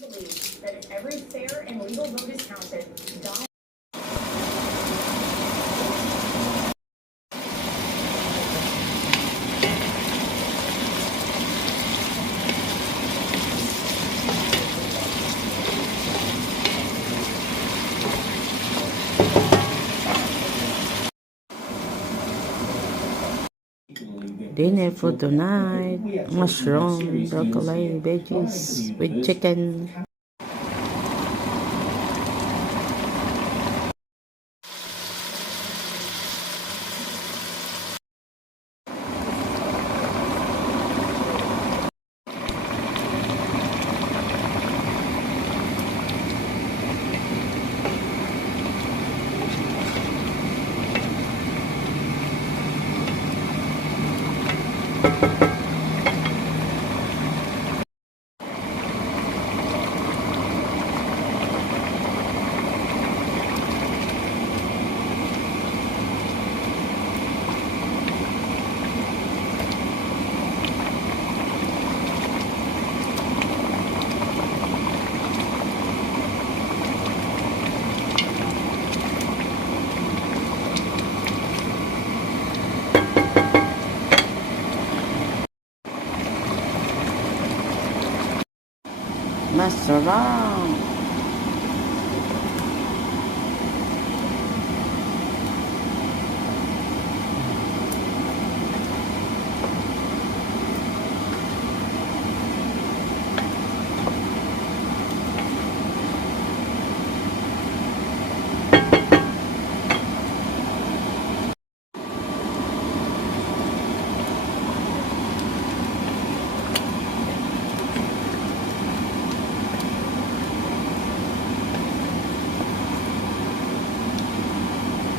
Believes that every fair and legal vote is counted. Dinner for tonight, mushroom, broccoli, veggies with chicken. Mushroom.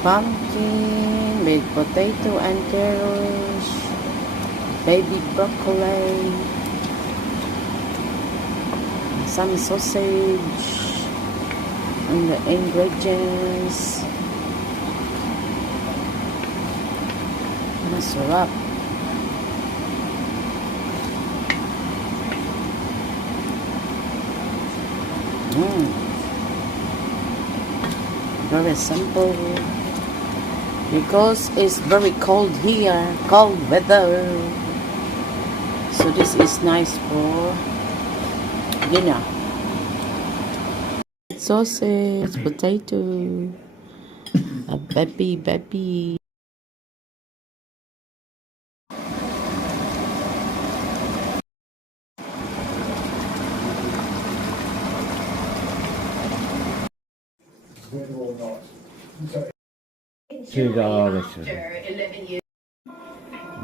Pumpkin with potato and carrots, baby broccoli, some sausage, and the ingredients. Masarap. Very simple. Because it's very cold here, cold weather. So this is nice for dinner. Sausage, potato, a baby.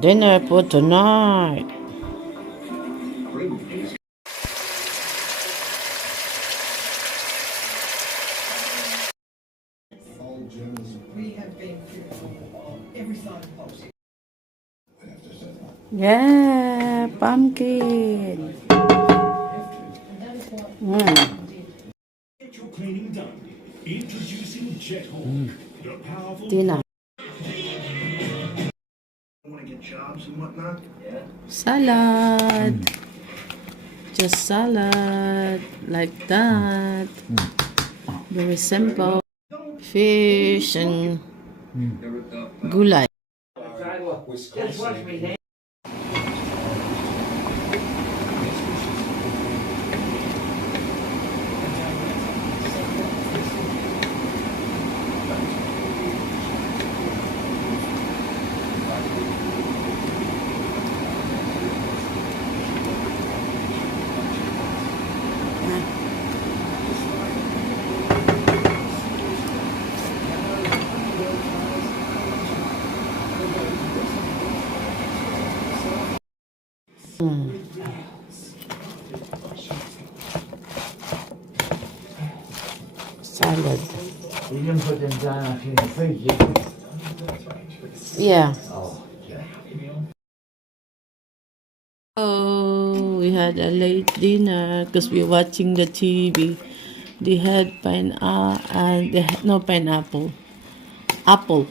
Dinner for tonight. We have been through every side of politics. Yeah, pumpkin. Get your cleaning done. Introducing Jet Hall, the powerful Dinner. Want to get jobs and whatnot? Yeah. Salad. Just salad like that. Very simple. Fish and gulay. Salad. You didn't put them down after you fridge, did you? Yeah. Oh, yeah. Oh, we had a late dinner because we're watching the TV. They had no pineapple. Apple.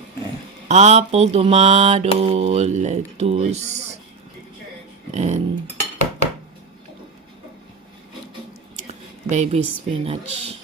Apple, tomato, lettuce, and baby spinach.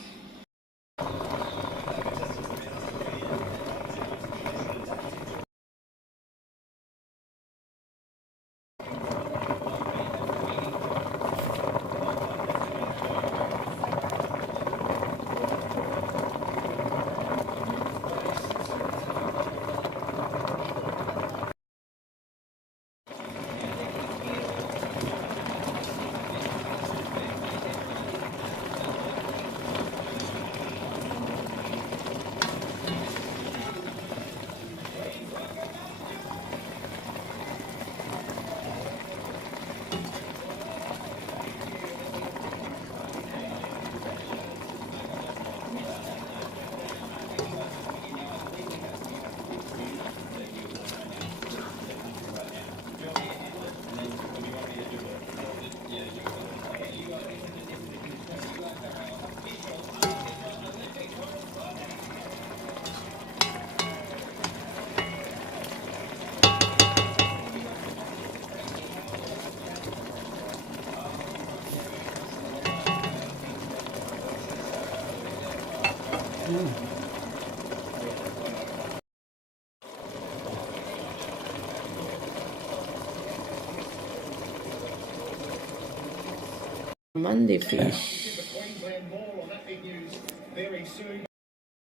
Monday fish. Queensland more on that big news very soon.